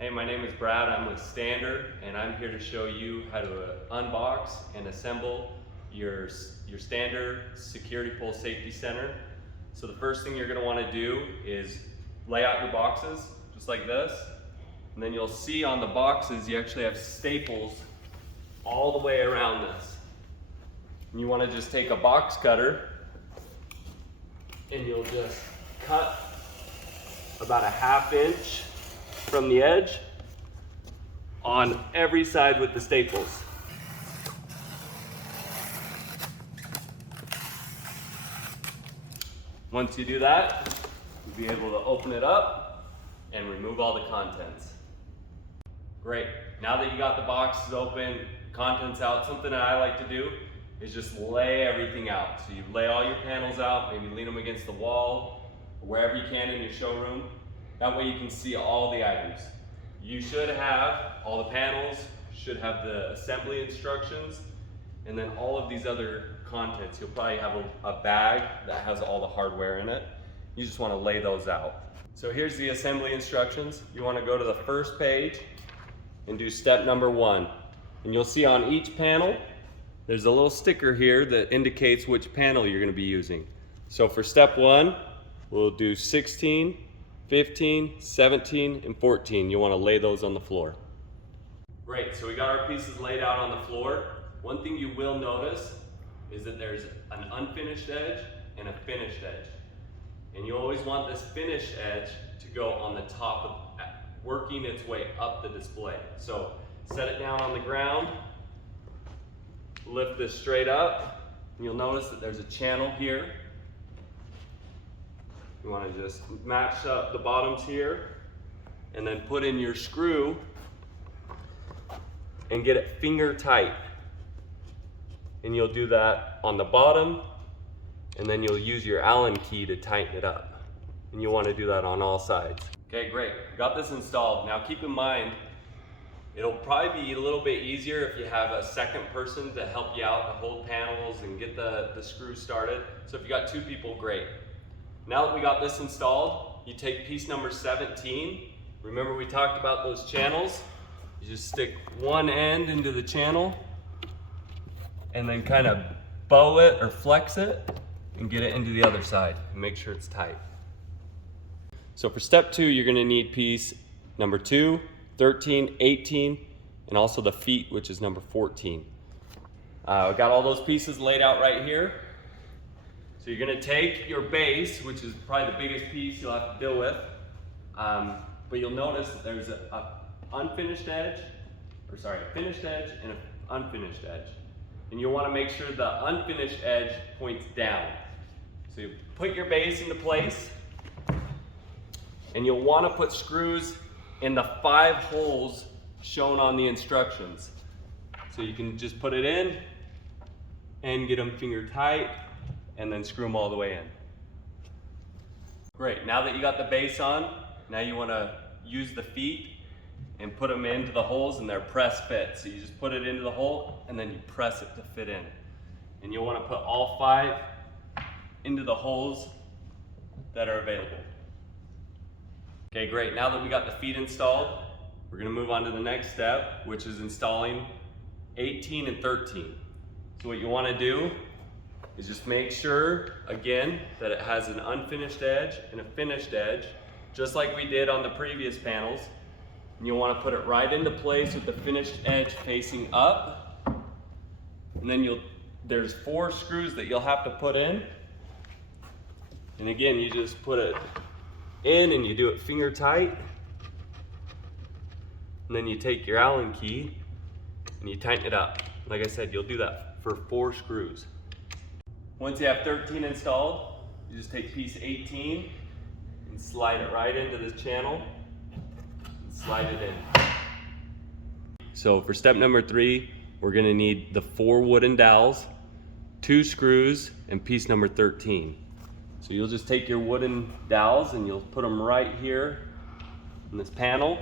Hey, my name is Brad. I'm with Standard, and I'm here to show you how to unbox and assemble your Standard security pole safety center. So the first thing you're going to want to do is lay out your boxes just like this, and then you'll see on the boxes you actually have staples all the way around this. And you want to just take a box cutter and you'll just cut about a 1/2 inch from the edge on every side with the staples. Once you do that, you'll be able to open it up and remove all the contents. Great. Now that you got the boxes open, contents out, something that I like to do is just lay everything out. So you lay all your panels out, maybe lean them against the wall, or wherever you can in your showroom. That way you can see all the items. You should have all the panels, should have the assembly instructions, and then all of these other contents. You'll probably have a bag that has all the hardware in it. You just want to lay those out. So here's the assembly instructions. You want to go to the first page and do step number 1. And you'll see on each panel, there's a little sticker here that indicates which panel you're going to be using. So for step 1, we'll do 16, 15, 17, and 14. You want to lay those on the floor. Great, so we got our pieces laid out on the floor. One thing you will notice is that there's an unfinished edge and a finished edge. And you always want this finished edge to go on the top of, working its way up the display. So set it down on the ground, lift this straight up, and you'll notice that there's a channel here. You want to just match up the bottoms here and then put in your screw and get it finger tight. And you'll do that on the bottom, and then you'll use your Allen key to tighten it up. And you want to do that on all sides. Okay, great. Got this installed. Now keep in mind, it'll probably be a little bit easier if you have a second person to help you out to hold panels and get the screws started. So if you got 2 people, great. Now that we got this installed, you take piece number 17. Remember we talked about those channels? You just stick one end into the channel and then kind of bow it or flex it and get it into the other side and make sure it's tight. So for step 2, you're going to need piece number 2, 13, 18, and also the feet, which is number 14. I've got all those pieces laid out right here. So you're going to take your base, which is probably the biggest piece you'll have to deal with, but you'll notice that there's a finished edge and an unfinished edge. And you'll want to make sure the unfinished edge points down. So you put your base into place, and you'll want to put screws in the 5 holes shown on the instructions. So you can just put it in and get them finger tight and then screw them all the way in. Great, now that you got the base on, now you want to use the feet and put them into the holes, and they're press fit. So you just put it into the hole and then you press it to fit in. And you'll want to put all 5 into the holes that are available. Okay, great. Now that we got the feet installed, we're going to move on to the next step, which is installing 18 and 13. So what you want to do is just make sure, again, that it has an unfinished edge and a finished edge, just like we did on the previous panels. And you'll want to put it right into place with the finished edge facing up. And then there's 4 screws that you'll have to put in. And again, you just put it in and you do it finger tight. And then you take your Allen key and you tighten it up. Like I said, you'll do that for 4 screws. Once you have 13 installed, you just take piece 18 and slide it right into this channel and slide it in. So for step number 3, we're going to need the 4 wooden dowels, 2 screws, and piece number 13. So you'll just take your wooden dowels and you'll put them right here in this panel.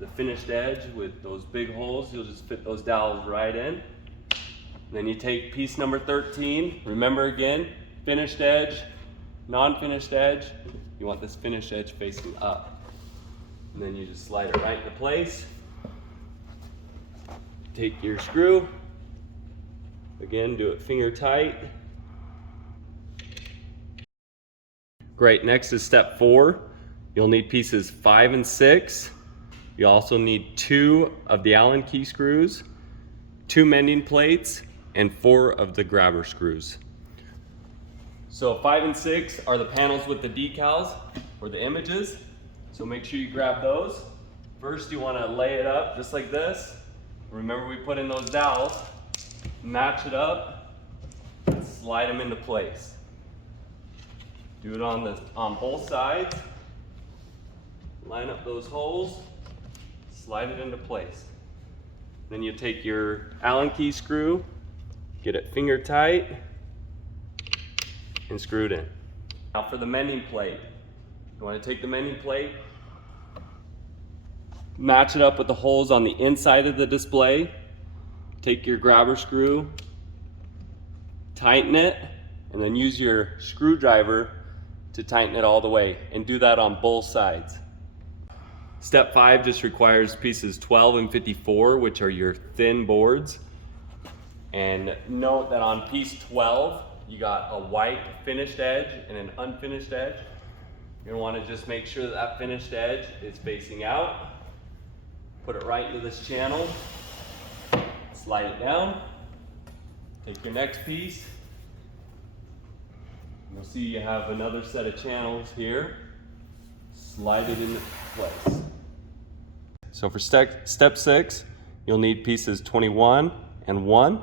The finished edge with those big holes, you'll just fit those dowels right in. Then you take piece number 13. Remember again, finished edge, non-finished edge. You want this finished edge facing up. And then you just slide it right into place. Take your screw. Again, do it finger tight. Great, next is step 4. You'll need pieces 5 and 6. You also need 2 of the Allen key screws, 2 mending plates, and 4 of the grabber screws. So 5 and 6 are the panels with the decals or the images. So make sure you grab those. First you want to lay it up just like this. Remember we put in those dowels. Match it up and slide them into place. Do it on both sides. Line up those holes, slide it into place. Then you take your Allen key screw, get it finger tight, and screw it in. Now for the mending plate. You want to take the mending plate, match it up with the holes on the inside of the display, take your grabber screw, tighten it, and then use your screwdriver to tighten it all the way, and do that on both sides. Step 5 just requires pieces 12 and 54, which are your thin boards. And note that on piece 12, you got a white finished edge and an unfinished edge. You're gonna wanna just make sure that that finished edge is facing out. Put it right into this channel, slide it down, take your next piece. You'll see you have another set of channels here. Slide it into place. So for step 6, you'll need pieces 21 and 1,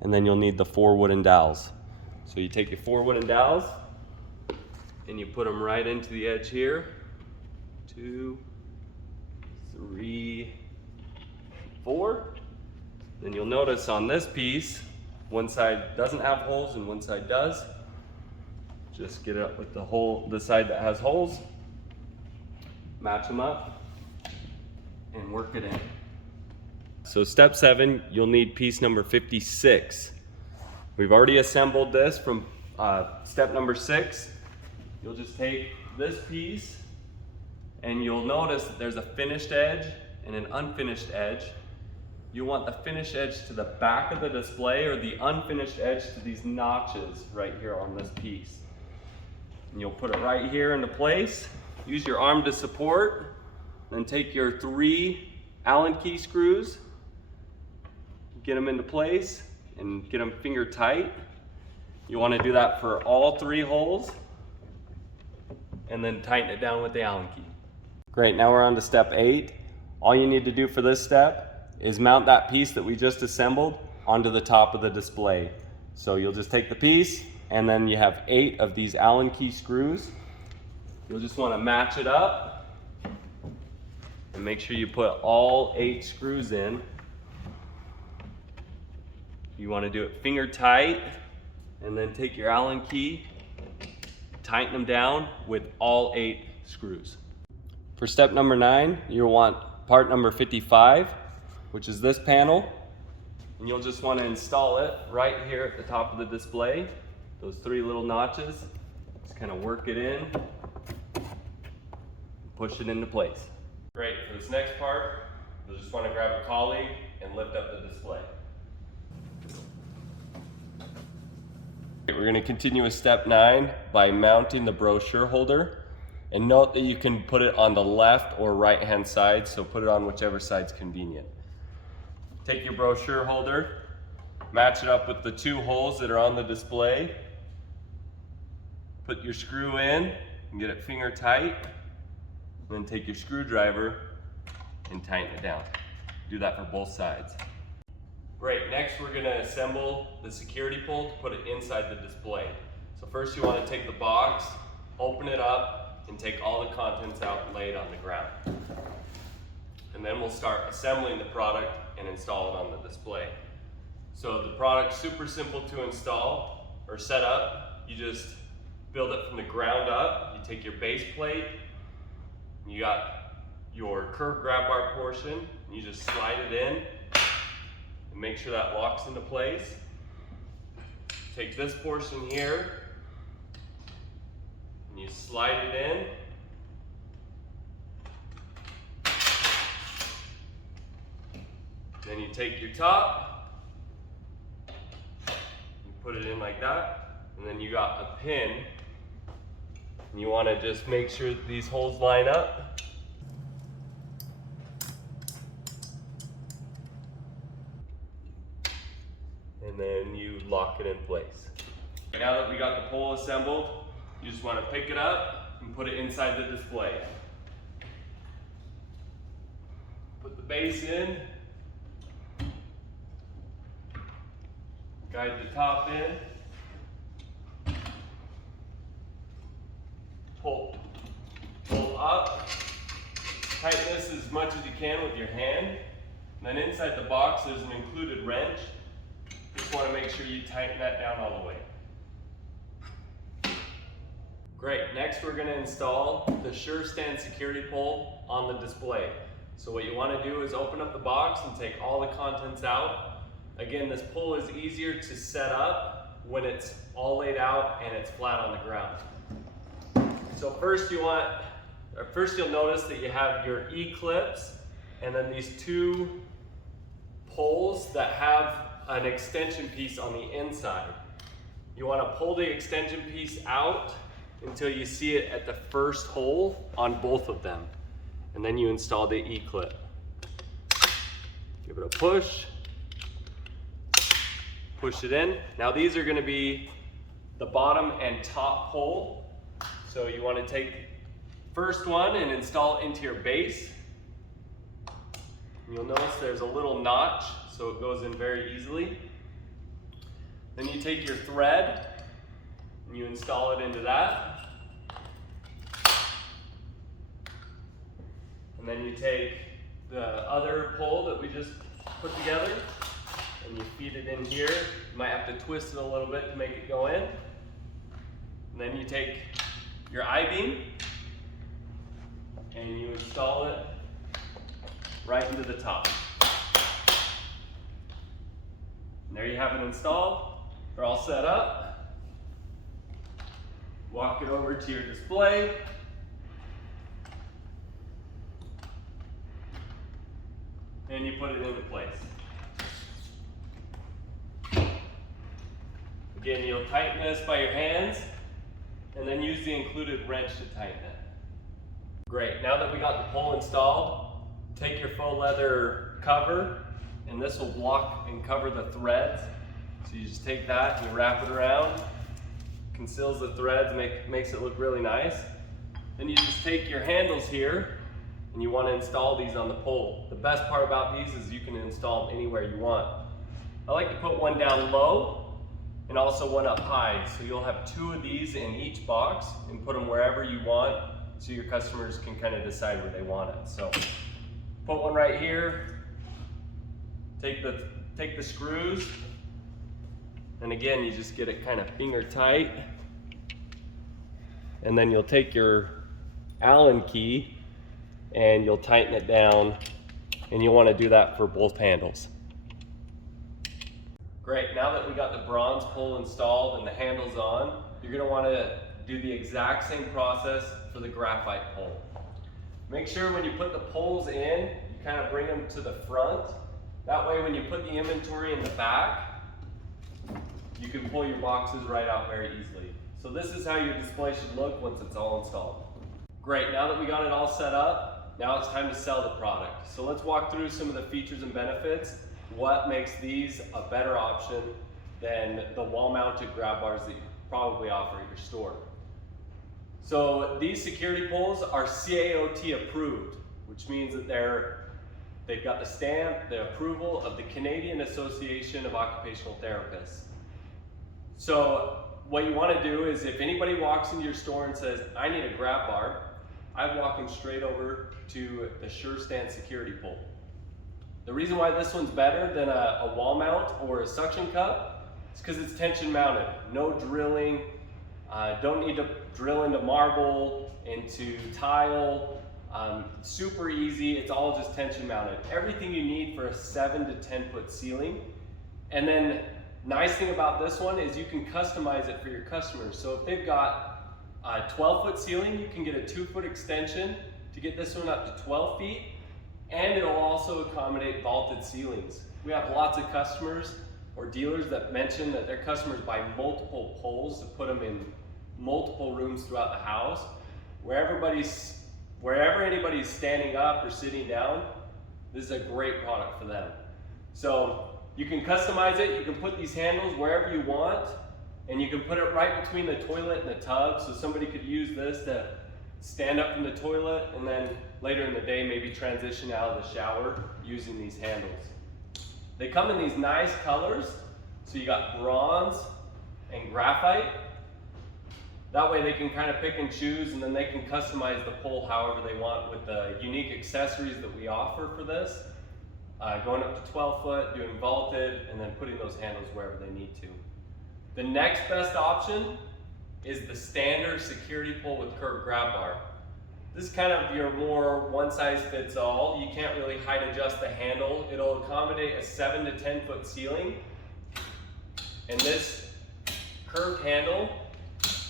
and then you'll need the 4 wooden dowels. So you take your 4 wooden dowels and you put them right into the edge here. 2, 3, 4. Then you'll notice on this piece, one side doesn't have holes and one side does. Just get it up with the side that has holes, match them up, and work it in. So step 7, you'll need piece number 56. We've already assembled this from step number 6. You'll just take this piece and you'll notice that there's a finished edge and an unfinished edge. You want the finished edge to the back of the display or the unfinished edge to these notches right here on this piece. And you'll put it right here into place. Use your arm to support. Then take your 3 Allen key screws, get them into place, and get them finger tight. You want to do that for all 3 holes, and then tighten it down with the Allen key. Great, now we're on to step 8. All you need to do for this step is mount that piece that we just assembled onto the top of the display. So you'll just take the piece, and then you have 8 of these Allen key screws. You'll just want to match it up and make sure you put all 8 screws in. You want to do it finger tight, and then take your Allen key, tighten them down with all 8 screws. For step number 9, you'll want part number 55, which is this panel, and you'll just want to install it right here at the top of the display. Those 3 little notches, just kind of work it in, push it into place. Great, for this next part, you'll just want to grab a colleague and lift up the display. We're going to continue with step 9 by mounting the brochure holder. And note that you can put it on the left or right hand side, so put it on whichever side's convenient. Take your brochure holder, match it up with the 2 holes that are on the display. Put your screw in and get it finger tight. Then take your screwdriver and tighten it down. Do that for both sides. Great, next we're going to assemble the security pull to put it inside the display. So first you want to take the box, open it up, and take all the contents out and lay it on the ground. And then we'll start assembling the product and install it on the display. So the product's super simple to install or set up. You just build it from the ground up. You take your base plate, you got your curved grab bar portion, and you just slide it in and make sure that locks into place. Take this portion here and you slide it in then you take your top, you put it in like that, and then you got a pin, and you want to just make sure that these holes line up. And then you lock it in place. Now that we got the pole assembled, you just want to pick it up and put it inside the display. Put the base in, guide the top in, pull up, tighten this as much as you can with your hand, and then inside the box there's an included wrench. Just want to make sure you tighten that down all the way. Great, next we're going to install the Sure Stand security pole on the display. So what you want to do is open up the box and take all the contents out. Again, this pole is easier to set up when it's all laid out and it's flat on the ground. So first you'll notice that you have your E-clips and then these two poles that have an extension piece on the inside. You want to pull the extension piece out until you see it at the first hole on both of them. And then you install the E-clip. Give it a push. Push it in. Now these are going to be the bottom and top hole. So you want to take first one and install it into your base. You'll notice there's a little notch, so it goes in very easily. Then you take your thread and you install it into that. And then you take the other pole that we just put together and you feed it in here. You might have to twist it a little bit to make it go in. And then you take your I-beam and you install it right into the top. And there you have it installed. They're all set up. Walk it over to your display. And you put it into place. Again, you'll tighten this by your hands and then use the included wrench to tighten it. Great, now that we got the pole installed, take your faux leather cover and this will block and cover the threads. So you just take that and you wrap it around, conceals the threads, makes it look really nice. Then you just take your handles here and you want to install these on the pole. The best part about these is you can install them anywhere you want. I like to put one down low and also one up high. So you'll have two of these in each box and put them wherever you want so your customers can kind of decide where they want it. So put one right here, take the screws, and again you just get it kind of finger tight, and then you'll take your Allen key and you'll tighten it down, and you'll want to do that for both handles. Great, now that we got the bronze pole installed and the handles on, you're going to want to do the exact same process for the graphite pole. Make sure when you put the poles in, you kind of bring them to the front. That way when you put the inventory in the back, you can pull your boxes right out very easily. So this is how your display should look once it's all installed. Great, now that we got it all set up, now it's time to sell the product. So let's walk through some of the features and benefits. What makes these a better option than the wall-mounted grab bars that you probably offer at your store. So these security poles are CAOT approved, which means that they've got the stamp, the approval of the Canadian Association of Occupational Therapists. So what you want to do is if anybody walks into your store and says, I need a grab bar, I'd walk them straight over to the Sure Stand security pole. The reason why this one's better than a wall mount or a suction cup is because it's tension mounted. No drilling, don't need to drill into marble, into tile, super easy, it's all just tension mounted. Everything you need for a 7 to 10 foot ceiling. And then nice thing about this one is you can customize it for your customers. So if they've got a 12 foot ceiling, you can get a 2 foot extension to get this one up to 12 feet. And it'll also accommodate vaulted ceilings. We have lots of customers or dealers that mention that their customers buy multiple poles to put them in multiple rooms throughout the house. Wherever anybody's standing up or sitting down, this is a great product for them. So you can customize it, you can put these handles wherever you want, and you can put it right between the toilet and the tub, so somebody could use this to stand up from the toilet and then later in the day maybe transition out of the shower using these handles. They come in these nice colors, so you got bronze and graphite. That way they can kind of pick and choose, and then they can customize the pole however they want with the unique accessories that we offer for this. Going up to 12 foot, doing vaulted, and then putting those handles wherever they need to. The next best option is the standard security pole with curved grab bar. This is kind of your more one size fits all. You can't really height adjust the handle. It'll accommodate a 7 to 10 foot ceiling. And this curved handle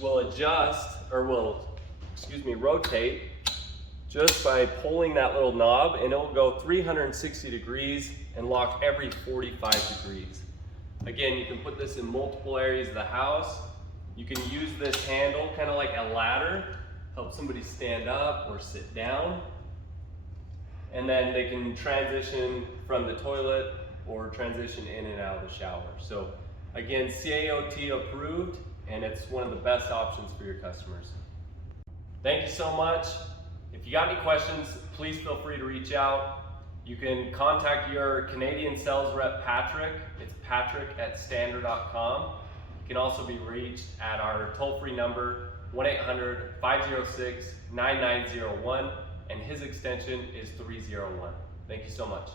will adjust, or rotate just by pulling that little knob, and it will go 360 degrees and lock every 45 degrees. Again, you can put this in multiple areas of the house. You can use this handle kind of like a ladder, help somebody stand up or sit down. And then they can transition from the toilet or transition in and out of the shower. So again, CAOT approved, and it's one of the best options for your customers. Thank you so much. If you got any questions, please feel free to reach out. You can contact your Canadian sales rep, Patrick. It's patrick@stander.com. You can also be reached at our toll-free number, 1-800-506-9901, and his extension is 301. Thank you so much.